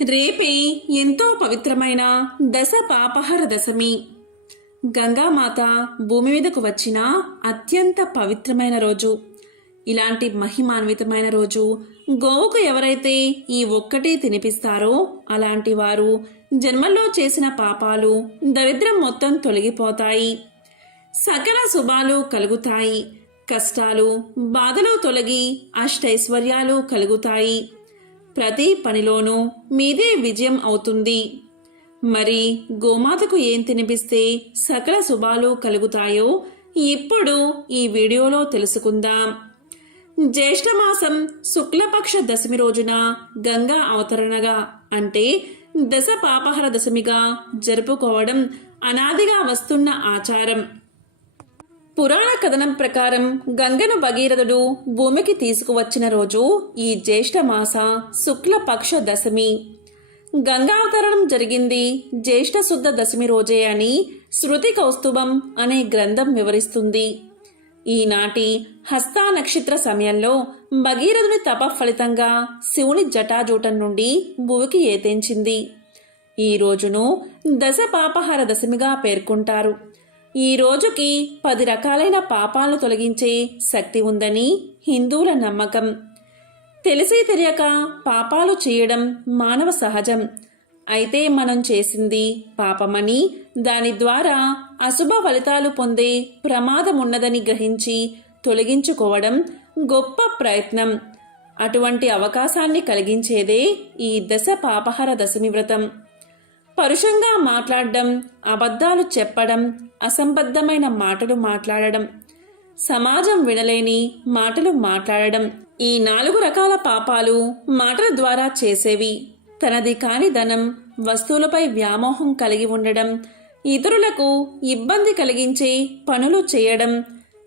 రేపే ఎంతో పవిత్రమైన దశ పాపహర దశమి. గంగామాత భూమి మీదకు వచ్చిన అత్యంత పవిత్రమైన రోజు. ఇలాంటి మహిమాన్వితమైన రోజు గోవుకు ఎవరైతే ఈ ఒక్కటి తినిపిస్తారో అలాంటి వారు జన్మల్లో చేసిన పాపాలు దరిద్రం మొత్తం తొలగిపోతాయి. సకల శుభాలు కలుగుతాయి. కష్టాలు బాధలు తొలగి అష్టైశ్వర్యాలు కలుగుతాయి. ప్రతి పనిలోనూ మీదే విజయం అవుతుంది. మరి గోమాతకు ఏం తినిపిస్తే సకల శుభాలు కలుగుతాయో ఇప్పుడు ఈ వీడియోలో తెలుసుకుందాం. జ్యేష్ఠమాసం శుక్లపక్ష దశమి రోజున గంగా అవతరణగా అంటే దశ పాపహర దశమిగా జరుపుకోవడం అనాదిగా వస్తున్న ఆచారం. పురాణ కథనం ప్రకారం గంగను భగీరథుడు భూమికి తీసుకువచ్చిన రోజు ఈ జ్యేష్ఠమాస శుక్లపక్ష దశమి. గంగావతరణం జరిగింది జ్యేష్ఠ శుద్ధ దశమి రోజే అని శృతి కౌస్తుభం అనే గ్రంథం వివరిస్తుంది. ఈనాటి హస్తా నక్షత్ర సమయంలో భగీరథుని తప ఫలితంగా శివుని జటాజూటం నుండి భూమికి ఏతేంచింది. ఈ రోజును దశ పాపహార దశమిగా పేర్కొంటారు. ఈ రోజుకి పది రకాలైన పాపాలను తొలగించే శక్తి ఉందని హిందువుల నమ్మకం. తెలిసి తెలియక పాపాలు చేయడం మానవ సహజం. అయితే మనం చేసింది పాపమని దాని ద్వారా అశుభ ఫలితాలు పొందే ప్రమాదం ఉన్నదని గ్రహించి తొలగించుకోవడం గొప్ప ప్రయత్నం. అటువంటి అవకాశాన్ని కలిగించేదే ఈ దశ పాపహర దశమి వ్రతం. పరుషంగా మాట్లాడడం అబద్ధాలు చెప్పడం అసంబద్ధమైన మాటలు మాట్లాడడం సమాజం వినలేని మాటలు మాట్లాడడం ఈ నాలుగు రకాల పాపాలు మాటల ద్వారా చేసేవి. తనది కాని ధనం వస్తువులపై వ్యామోహం కలిగి ఉండడం ఇతరులకు ఇబ్బంది కలిగించే పనులు చేయడం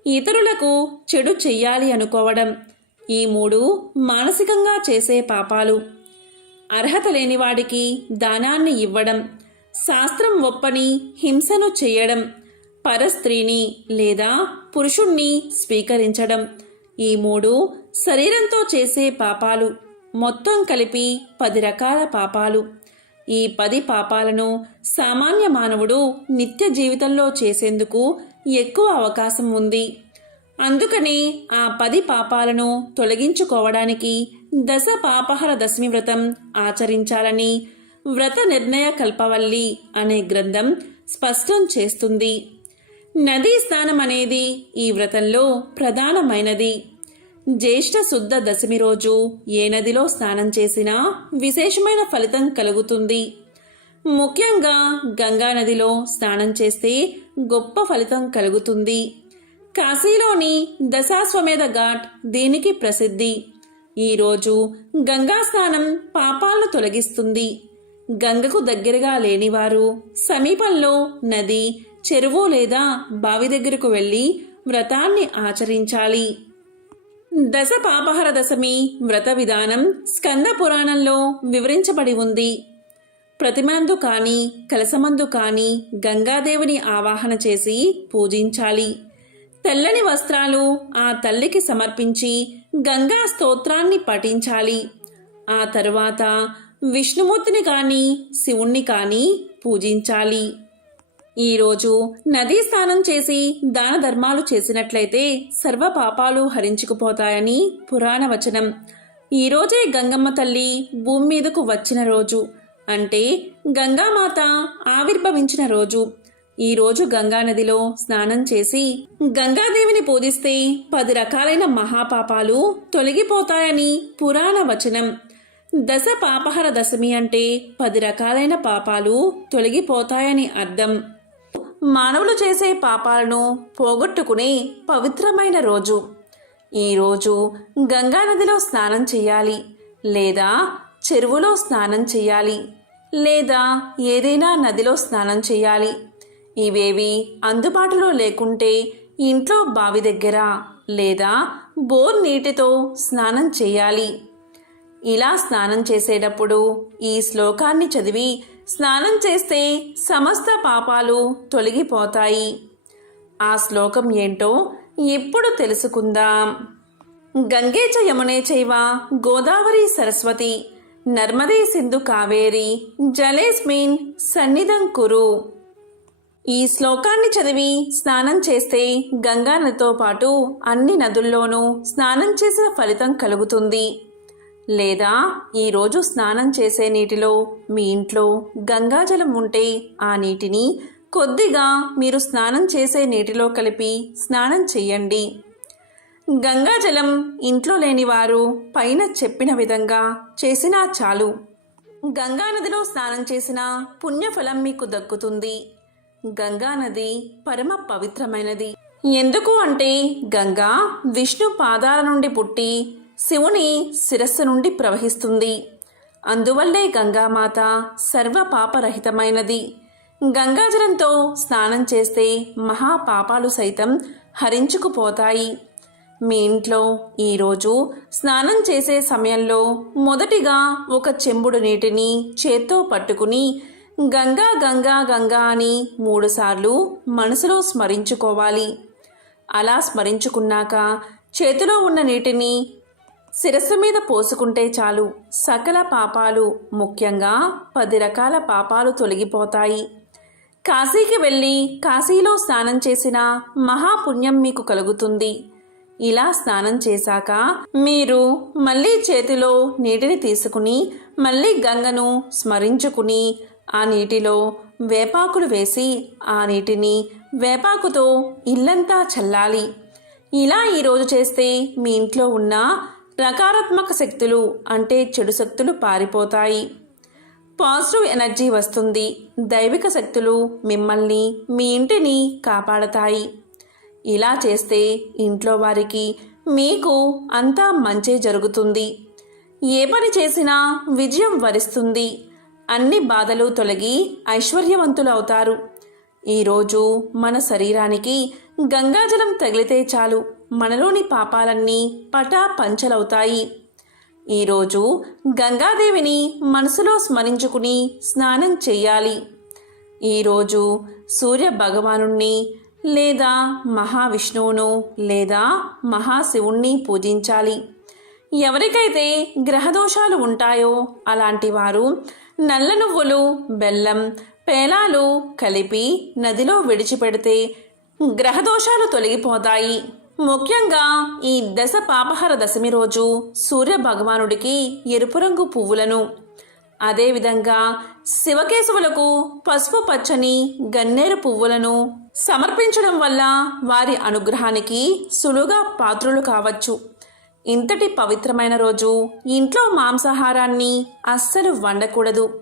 ఇతరులకు చెడు చెయ్యాలి అనుకోవడం ఈ మూడు మానసికంగా చేసే పాపాలు. అర్హత లేనివాడికి దానాన్ని ఇవ్వడం శాస్త్రం ఒప్పని హింసను చేయడం పరస్త్రీని లేదా పురుషుణ్ణి స్వీకరించడం ఈ మూడు శరీరంతో చేసే పాపాలు. మొత్తం కలిపి పది రకాల పాపాలు. ఈ పది పాపాలను సామాన్య మానవుడు నిత్య జీవితంలో చేసేందుకు ఎక్కువ అవకాశం ఉంది. అందుకని ఆ పది పాపాలను తొలగించుకోవడానికి దశ పాపహర దశమి వ్రతం ఆచరించాలని వ్రత నిర్ణయ కల్పవల్లి అనే గ్రంథం స్పష్టం చేస్తుంది. నదీ స్నానం అనేది ఈ వ్రతంలో ప్రధానమైనది. జ్యేష్ఠ శుద్ధ దశమి రోజు ఏ నదిలో స్నానం చేసినా విశేషమైన ఫలితం కలుగుతుంది. ముఖ్యంగా గంగా నదిలో స్నానం చేస్తే గొప్ప ఫలితం కలుగుతుంది. కాశీలోని దశాశ్వమేధ ఘాట్ దీనికి ప్రసిద్ధి. ఈరోజు గంగా స్నానం పాపాలను తొలగిస్తుంది. గంగకు దగ్గరగా లేనివారు సమీపంలో నది చెరువు లేదా బావి దగ్గరకు వెళ్ళి వ్రతాన్ని ఆచరించాలి. దశ పాపహర దశమి వ్రత విధానం స్కంద పురాణంలో వివరించబడి ఉంది. ప్రతిమందు కాని కలసమందు కాని గంగాదేవిని ఆవాహన చేసి పూజించాలి. తెల్లని వస్త్రాలు ఆ తల్లికి సమర్పించి గంగా స్తోత్రాన్ని పఠించాలి. ఆ తరువాత విష్ణుమూర్తిని కానీ శివుణ్ణి కానీ పూజించాలి. ఈరోజు నదీ స్నానం చేసి దాన ధర్మాలు చేసినట్లయితే సర్వ పాపాలు హరించుకుపోతాయని పురాణ వచనం. ఈరోజే గంగమ్మ తల్లి భూమి మీదకు వచ్చిన రోజు. అంటే గంగామాత ఆవిర్భవించిన రోజు. ఈరోజు గంగానదిలో స్నానం చేసి గంగాదేవిని పూజిస్తే పది రకాలైన మహాపాపాలు తొలగిపోతాయని పురాణ వచనం. దశ పాపహర దశమి అంటే పది రకాలైన పాపాలు తొలగిపోతాయని అర్థం. మానవులు చేసే పాపాలను పోగొట్టుకునే పవిత్రమైన రోజు. ఈరోజు గంగానదిలో స్నానం చేయాలి లేదా చెరువులో స్నానం చేయాలి లేదా ఏదైనా నదిలో స్నానం చేయాలి ఇవేవి అందుబాటులో లేకుంటే ఇంట్లో బావి దగ్గర లేదా బోర్ నీటితో స్నానం చేయాలి. ఇలా స్నానం చేసేటప్పుడు ఈ శ్లోకాన్ని చదివి స్నానం చేస్తే సమస్త పాపాలు తొలగిపోతాయి. ఆ శ్లోకం ఏంటో ఎప్పుడు తెలుసుకుందాం. గంగే చ యమునే చైవ గోదావరి సరస్వతి నర్మదే సింధు కావేరి జలేస్మిన్ సన్నిధం కురు. ఈ శ్లోకాన్ని చదివి స్నానం చేస్తే గంగా నదితో పాటు అన్ని నదుల్లోనూ స్నానం చేసిన ఫలితం కలుగుతుంది. లేదా ఈరోజు స్నానం చేసే నీటిలో మీ ఇంట్లో గంగాజలం ఉంటే ఆ నీటిని కొద్దిగా మీరు స్నానం చేసే నీటిలో కలిపి స్నానం చేయండి. గంగాజలం ఇంట్లో లేని వారు పైన చెప్పిన విధంగా చేసినా చాలు. గంగా నదిలో స్నానం చేసిన పుణ్యఫలం మీకు దక్కుతుంది. గంగా నది పరమ పవిత్రమైనది. ఎందుకు అంటే గంగా విష్ణు పాదాల నుండి పుట్టి శివుని శిరస్సు నుండి ప్రవహిస్తుంది. అందువల్లే గంగామాత సర్వ పాపరహితమైనది గంగాజలంతో స్నానం చేస్తే మహా పాపాలు సైతం హరించుకుపోతాయి. మీ ఇంట్లో ఈరోజు స్నానం చేసే సమయంలో మొదటిగా ఒక చెంబుడు నీటిని చేత్తో పట్టుకుని గంగా గంగా గంగా అని మూడుసార్లు మనసులో స్మరించుకోవాలి. అలా స్మరించుకున్నాక చేతిలో ఉన్న నీటిని శిరస్సు మీద పోసుకుంటే చాలు. సకల పాపాలు ముఖ్యంగా పది రకాల పాపాలు తొలగిపోతాయి. కాశీకి వెళ్ళి కాశీలో స్నానం చేసిన మహాపుణ్యం మీకు కలుగుతుంది. ఇలా స్నానం చేశాక మీరు మళ్ళీ చేతిలో నీటిని తీసుకుని మళ్ళీ గంగను స్మరించుకుని ఆ నీటిలో వేపాకులు వేసి ఆ నీటిని వేపాకుతో ఇల్లంతా చల్లాలి. ఇలా ఈరోజు చేస్తే మీ ఇంట్లో ఉన్న నకారాత్మక శక్తులు అంటే చెడు శక్తులు పారిపోతాయి. పాజిటివ్ ఎనర్జీ వస్తుంది. దైవిక శక్తులు మిమ్మల్ని మీ ఇంటిని కాపాడతాయి. ఇలా చేస్తే ఇంట్లో వారికి మీకు అంతా మంచి జరుగుతుంది. ఏ పని చేసినా విజయం వరిస్తుంది. అన్ని బాధలు తొలగి ఐశ్వర్యవంతులు అవుతారు. ఈరోజు మన శరీరానికి గంగాజలం తగిలితే చాలు. మనలోని పాపాలన్నీ పటా పంచలవుతాయి. ఈరోజు గంగాదేవిని మనసులో స్మరించుకుని స్నానం చేయాలి ఈరోజు సూర్య భగవానుణ్ణి లేదా మహావిష్ణువును లేదా మహాశివుణ్ణి పూజించాలి. ఎవరికైతే గ్రహదోషాలు ఉంటాయో అలాంటి వారు నల్ల నువ్వులు బెల్లం పేలాలు కలిపి నదిలో విడిచిపెడితే గ్రహదోషాలు తొలగిపోతాయి. ముఖ్యంగా ఈ దశ పాపహర దశమి రోజు సూర్య భగవానుడికి ఎరుపు రంగు పువ్వులను. అదేవిధంగా శివకేశవులకు పసుపు పచ్చని గన్నేరు పువ్వులను సమర్పించడం వల్ల వారి అనుగ్రహానికి సులువుగా పాత్రులు కావచ్చు. ఇంతటి పవిత్రమైన రోజు ఇంట్లో మాంసాహారాన్ని అస్సలు వండకూడదు.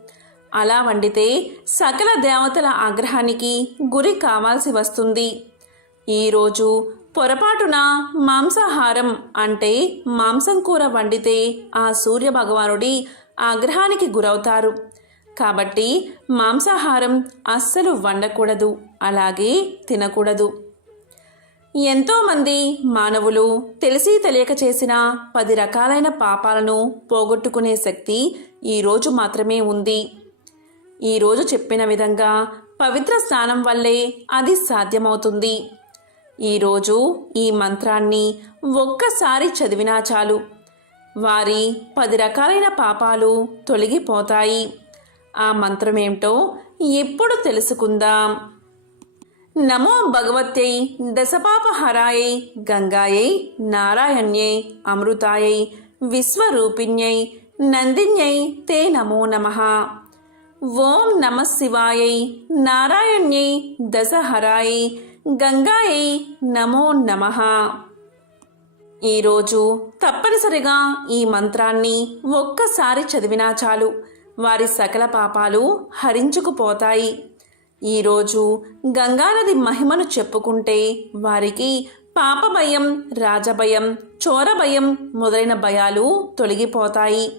అలా వండితే సకల దేవతల ఆగ్రహానికి గురి కావాల్సి వస్తుంది. ఈరోజు పొరపాటున మాంసాహారం అంటే మాంసం కూర వండితే ఆ సూర్య భగవానుడి ఆగ్రహానికి గురవుతారు. కాబట్టి మాంసాహారం అస్సలు వండకూడదు. అలాగే తినకూడదు. ఎంతోమంది మానవులు తెలిసి తెలియక చేసిన పది రకాలైన పాపాలను పోగొట్టుకునే శక్తి ఈరోజు మాత్రమే ఉంది. ఈరోజు చెప్పిన విధంగా పవిత్ర స్నానం వల్లే అది సాధ్యమవుతుంది. ఈరోజు ఈ మంత్రాన్ని ఒక్కసారి చదివినా చాలు. వారి పది రకాలైన పాపాలు తొలగిపోతాయి. ఆ మంత్రమేమిటో ఎప్పుడు తెలుసుకుందాం. నమో భగవత్యై దశపాపహరాయై గంగాయై నారాయణ్యై అమృతాయై విశ్వరూపిణ్యై నందిన్యై తే నమో నమః. ఓం నమ శివాయై నారాయణ్యై దశహరాయై గంగాయై నమో నమః. ఈరోజు తప్పనిసరిగా ఈ మంత్రాన్ని ఒక్కసారి చదివినా చాలు. వారి సకల పాపాలు హరించుకుపోతాయి. ఈరోజు గంగానది మహిమను చెప్పుకుంటే వారికి పాప భయం రాజభయం చోర భయం మొదలైన భయాలు తొలగిపోతాయి.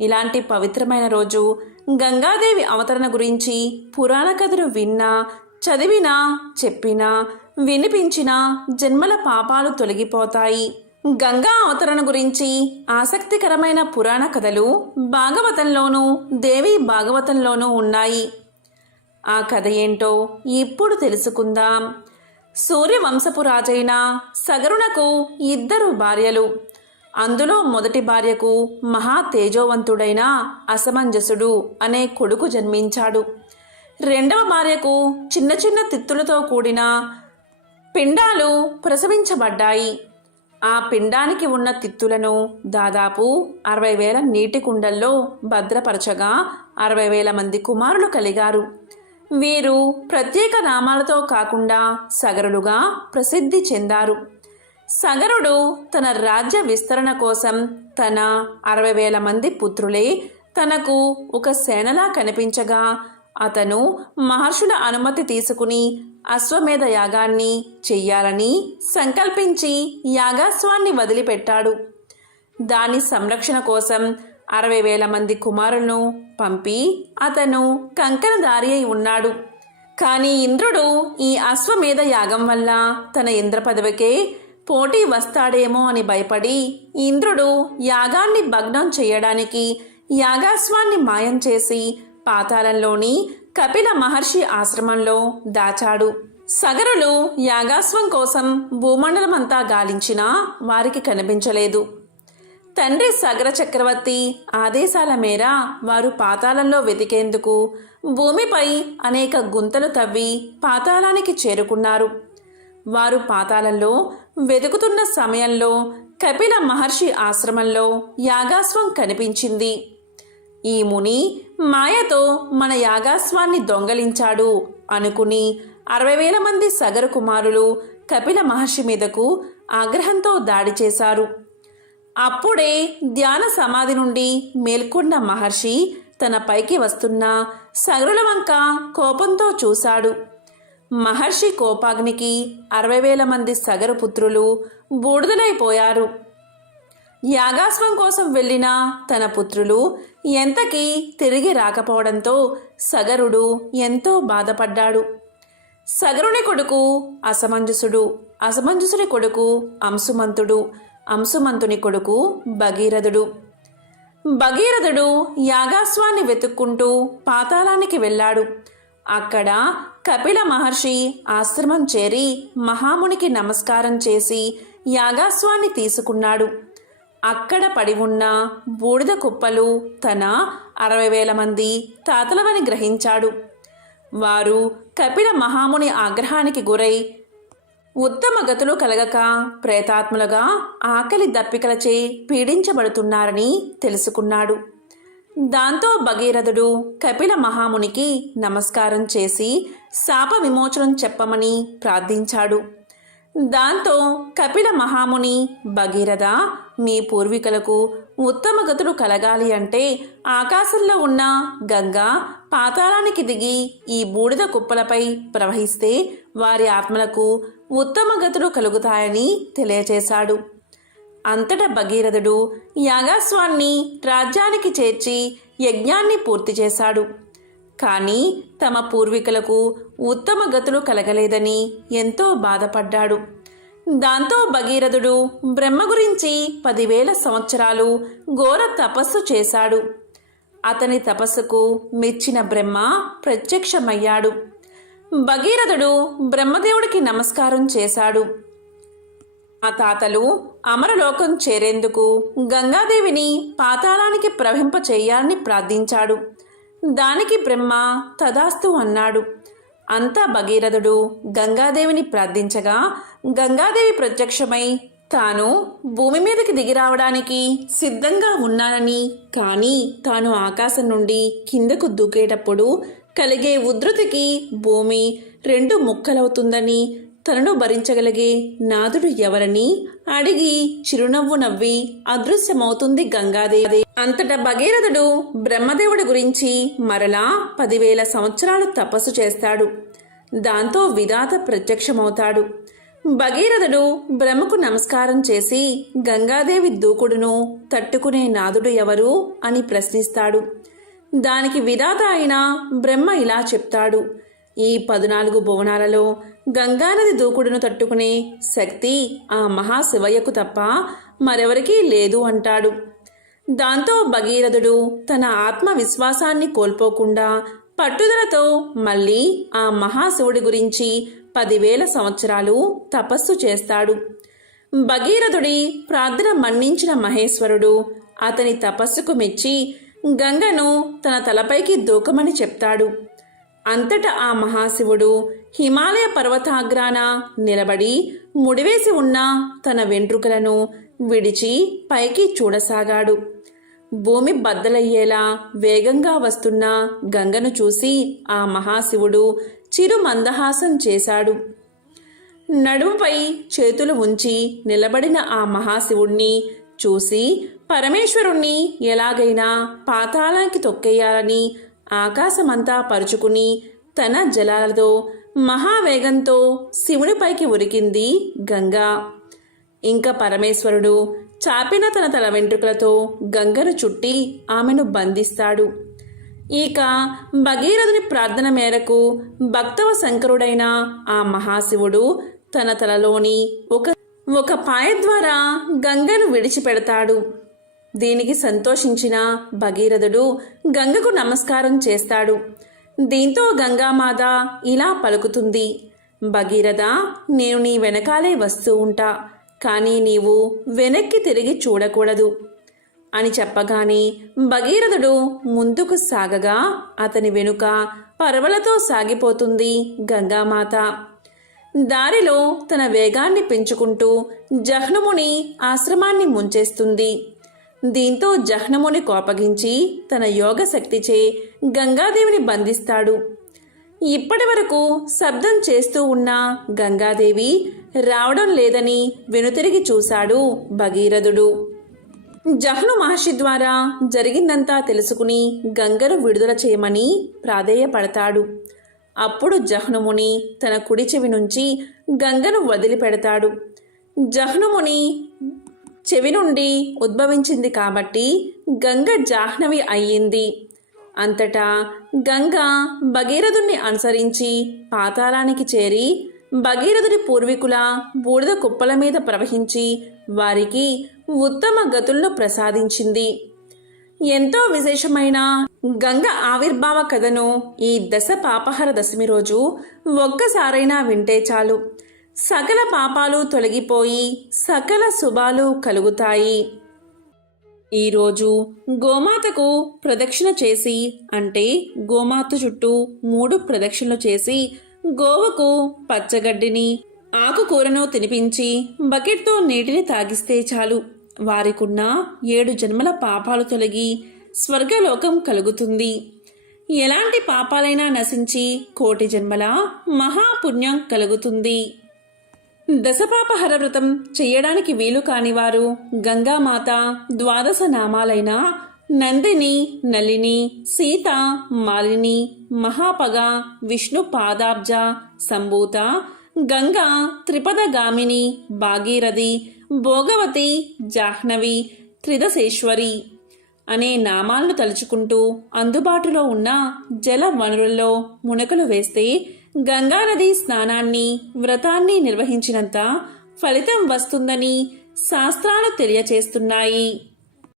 ఇలాంటి పవిత్రమైన రోజు గంగాదేవి అవతరణ గురించి పురాణ కథలు విన్నా చదివినా చెప్పినా వినిపించినా జన్మల పాపాలు తొలగిపోతాయి. గంగా అవతరణ గురించి ఆసక్తికరమైన పురాణ కథలు భాగవతంలోనూ దేవి భాగవతంలోనూ ఉన్నాయి. ఆ కథ ఏంటో ఇప్పుడు తెలుసుకుందాం. సూర్యవంశపు రాజైన సగరుణకు ఇద్దరు భార్యలు. అందులో మొదటి భార్యకు మహా తేజోవంతుడైన అసమంజసుడు అనే కొడుకు జన్మించాడు. రెండవ భార్యకు చిన్న చిన్న తిత్తులతో కూడిన పిండాలు ప్రసవించబడ్డాయి. ఆ పిండానికి ఉన్న తిత్తులను దాదాపు అరవై వేల నీటి కుండల్లో భద్రపరచగా అరవై వేల మంది కుమారులు కలిగారు. వీరు ప్రత్యేక నామాలతో కాకుండా సగరులుగా ప్రసిద్ధి చెందారు. సగరుడు తన రాజ్య విస్తరణ కోసం తన అరవై వేల మంది పుత్రులే తనకు ఒక సేనలా కనిపించగా అతను మహర్షుల అనుమతి తీసుకుని అశ్వమేధ యాగాన్ని చెయ్యాలని సంకల్పించి యాగాస్వాన్ని వదిలిపెట్టాడు. దాని సంరక్షణ కోసం అరవై వేల మంది కుమారులను పంపి అతను కంకణదారి అయి ఉన్నాడు. కానీ ఇంద్రుడు ఈ అశ్వమేధ యాగం వల్ల తన ఇంద్ర పదవికే పోటీ వస్తాడేమో అని భయపడి ఇంద్రుడు యాగాన్ని భగ్నం చేయడానికి యాగాస్వాన్ని మాయం చేసి పాతాళంలోని కపిల మహర్షి ఆశ్రమంలో దాచాడు. సగరులు యాగాస్వం కోసం భూమండలమంతా గాలించినా వారికి కనిపించలేదు. తండ్రి సగర చక్రవర్తి ఆదేశాల మేర వారు పాతాళంలో వెతికేందుకు భూమిపై అనేక గుంతలు తవ్వి పాతాళానికి చేరుకున్నారు. వారు పాతాళంలో వెతుకుతున్న సమయంలో కపిల మహర్షి ఆశ్రమంలో యాగాస్వం కనిపించింది. ఈ ముని మాయతో మన యాగాస్వాన్ని దొంగలించాడు అనుకుని అరవై వేల మంది సగర కుమారులు కపిల మహర్షి మీదకు ఆగ్రహంతో దాడి చేశారు. అప్పుడే ధ్యాన సమాధి నుండి మేల్కొన్న మహర్షి తన పైకి వస్తున్న సగరుల వంక కోపంతో చూశాడు. మహర్షి కోపాగ్నికి అరవై వేల మంది సగరు పుత్రులు బూడిదలైపోయారు. యాగాస్వం కోసం వెళ్ళిన తన పుత్రులు ఎంతకీ తిరిగి రాకపోవడంతో సగరుడు ఎంతో బాధపడ్డాడు. సగరుని కొడుకు అసమంజసుడు అసమంజసుని కొడుకు అంశుమంతుడు అంశుమంతుని కొడుకు భగీరథుడు. భగీరథుడు యాగాస్వాన్ని వెతుక్కుంటూ పాతాళానికి వెళ్ళాడు. అక్కడ కపిల మహర్షి ఆశ్రమం చేరి మహామునికి నమస్కారం చేసి యాగాస్వాన్ని తీసుకున్నాడు. అక్కడ పడి ఉన్న బూడిద కుప్పలు తన అరవై వేల మంది తాతలవని గ్రహించాడు. వారు కపిల మహాముని ఆగ్రహానికి గురై ఉత్తమ గతులు కలగక ప్రేతాత్ములుగా ఆకలి దప్పికలచే పీడించబడుతున్నారని తెలుసుకున్నాడు. దాంతో భగీరథుడు కపిల మహామునికి నమస్కారం చేసి శాప విమోచనం చెప్పమని ప్రార్థించాడు. దాంతో కపిల మహాముని భగీరథ మీ పూర్వీకులకు ఉత్తమ గతులు కలగాలి అంటే ఆకాశంలో ఉన్న గంగా పాతాళానికి దిగి ఈ బూడిద కుప్పలపై ప్రవహిస్తే వారి ఆత్మలకు ఉత్తమ గతులు కలుగుతాయని తెలియచేశాడు. అంతటా భగీరథుడు యాగాస్వాన్ని రాజ్యానికి చేర్చి యజ్ఞాన్ని పూర్తి చేశాడు. కానీ తమ పూర్వీకులకు ఉత్తమ గతులు కలగలేదని ఎంతో బాధపడ్డాడు. దాంతో భగీరథుడు బ్రహ్మ గురించి పదివేల సంవత్సరాలు ఘోర తపస్సు చేశాడు. అతని తపస్సుకు మెచ్చిన బ్రహ్మ ప్రత్యక్షమయ్యాడు. భగీరథుడు బ్రహ్మదేవుడికి నమస్కారం చేశాడు. ఆ తాతలు అమరలోకం చేరేందుకు గంగాదేవిని పాతాళానికి ప్రవహింప చేయాలని ప్రార్థించాడు. దానికి బ్రహ్మ తదాస్తు అన్నాడు. అంతా భగీరథుడు గంగాదేవిని ప్రార్థించగా గంగాదేవి ప్రత్యక్షమై తాను భూమి మీదకి దిగి రావడానికి సిద్ధంగా ఉన్నానని కానీ తాను ఆకాశం నుండి కిందకు దూకేటప్పుడు కలిగే ఉధృతికి భూమి రెండు ముక్కలవుతుందని తనను భరించగలిగే నాదుడు ఎవరని అడిగి చిరునవ్వు నవ్వి అదృశ్యమవుతుంది గంగాదేవి. అంతటా భగీరథుడు బ్రహ్మదేవుడి గురించి మరలా పదివేల సంవత్సరాలు తపస్సు చేస్తాడు. దాంతో విధాత ప్రత్యక్షమవుతాడు. భగీరథుడు బ్రహ్మకు నమస్కారం చేసి గంగాదేవి దూకుడును తట్టుకునే నాదుడు ఎవరు అని ప్రశ్నిస్తాడు. దానికి విధాత అయిన బ్రహ్మ ఇలా చెప్తాడు. ఈ పదునాలుగు భువనాలలో గంగానది దూకుడును తట్టుకునే శక్తి ఆ మహాశివయ్యకు తప్ప మరెవరికీ లేదు అంటాడు. దాంతో భగీరథుడు తన ఆత్మవిశ్వాసాన్ని కోల్పోకుండా పట్టుదలతో మళ్ళీ ఆ మహాశివుడి గురించి పదివేల సంవత్సరాలు తపస్సు చేస్తాడు. భగీరథుడి ప్రార్థన మన్నించిన మహేశ్వరుడు అతని తపస్సుకు మెచ్చి గంగను తన తలపైకి దూకమని చెప్తాడు. అంతటా ఆ మహాశివుడు హిమాలయ పర్వతాగ్రాన నిలబడి ముడివేసి ఉన్న తన వెంట్రుకలను విడిచి పైకి చూడసాగాడు. భూమి బద్దలయ్యేలా వేగంగా వస్తున్న గంగను చూసి ఆ మహాశివుడు చిరు మందహాసం చేశాడు. నడుముపై చేతులు ఉంచి నిలబడిన ఆ మహాశివుణ్ణి చూసి పరమేశ్వరుణ్ణి ఎలాగైనా పాతాళానికి తొక్కేయాలని ఆకాశమంతా పరుచుకుని తన జలాలతో మహావేగంతో శివుడిపైకి ఉరికింది గంగా. ఇంకా పరమేశ్వరుడు చాపిన తన తల వెంట్రుకలతో గంగను చుట్టి ఆమెను బంధిస్తాడు. ఇక భగీరథుని ప్రార్థన మేరకు భక్తవ శంకరుడైన ఆ మహాశివుడు తన తలలోని ఒక ఒక పాయ ద్వారా గంగను విడిచిపెడతాడు. దీనికి సంతోషించిన భగీరథుడు గంగకు నమస్కారం చేస్తాడు. దీంతో గంగామాత ఇలా పలుకుతుంది. భగీరథ నేను నీ వెనకాలే వస్తూ ఉంటా కానీ నీవు వెనక్కి తిరిగి చూడకూడదు అని చెప్పగానే భగీరథుడు ముందుకు సాగగా అతని వెనుక పర్వలతో సాగిపోతుంది గంగామాత. దారిలో తన వేగాన్ని పెంచుకుంటూ జహ్నముని ఆశ్రమాన్ని ముంచేస్తుంది. దీంతో జహ్నముని కోపగించి తన యోగ శక్తిచే గంగాదేవిని బంధిస్తాడు. ఇప్పటి వరకు శబ్దం చేస్తూ ఉన్న గంగాదేవి రావడం లేదని వెనుతిరిగి చూశాడు భగీరథుడు. జహ్ను మహర్షి ద్వారా జరిగిందంతా తెలుసుకుని గంగను విడుదల చేయమని ప్రాధేయపడతాడు. అప్పుడు జహ్నుముని తన కుడి చెవి నుంచి గంగను వదిలిపెడతాడు. జహ్నుముని చెవి నుండి ఉద్భవించింది కాబట్టి గంగ జాహ్నవి అయ్యింది. అంతటా గంగ భగీరథుణ్ణి అనుసరించి పాతాళానికి చేరి భగీరథుడి పూర్వీకుల బూడిద కుప్పల మీద ప్రవహించి వారికి ఉత్తమ గతులను ప్రసాదించింది. ఎంతో విశేషమైన గంగ ఆవిర్భావ కథను ఈ దశ పాపహర దశమి రోజు ఒక్కసారైనా వింటే చాలు. సకల పాపాలు తొలగిపోయి సకల శుభాలు కలుగుతాయి. ఈరోజు గోమాతకు ప్రదక్షిణ చేసి అంటే గోమాత చుట్టూ మూడు ప్రదక్షిణలు చేసి గోవకు పచ్చగడ్డిని ఆకుకూరను తినిపించి బకెట్తో నీటిని తాగిస్తే చాలు. వారికున్న ఏడు జన్మల పాపాలు తొలగి స్వర్గలోకం కలుగుతుంది. ఎలాంటి పాపాలైనా నశించి కోటి జన్మల మహాపుణ్యం కలుగుతుంది. దశపాపహర వ్రతం చేయడానికి వీలు కానివారు గంగామాత ద్వాదశ నామాలైన నందిని నలిని సీత మాలిని మహాపగ విష్ణు పాదాబ్జ సంభూత గంగా త్రిపదగామిని భాగీరథి భోగవతి జాహ్నవి త్రిదశేశ్వరి అనే నామాలను తలుచుకుంటూ అందుబాటులో ఉన్న జల వనరుల్లో మునకలు వేస్తే గంగానది స్నానాన్ని వ్రతాన్ని నిర్వహించినంత ఫలితం వస్తుందని శాస్త్రాలు తెలియచేస్తున్నాయి.